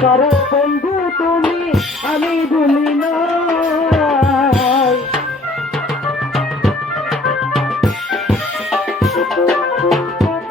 করো বন্ধু তুমি, আমি ভুলি না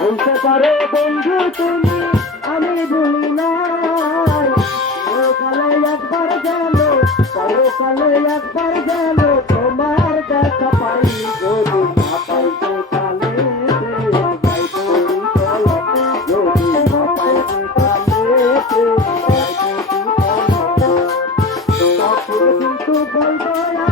বলতে পারো বন্ধু তুমি, আমি ভুলি কালে একবার গেল পরকালে একবার গেল, তোমার দেখা পাই যদি না পাই তো বলব না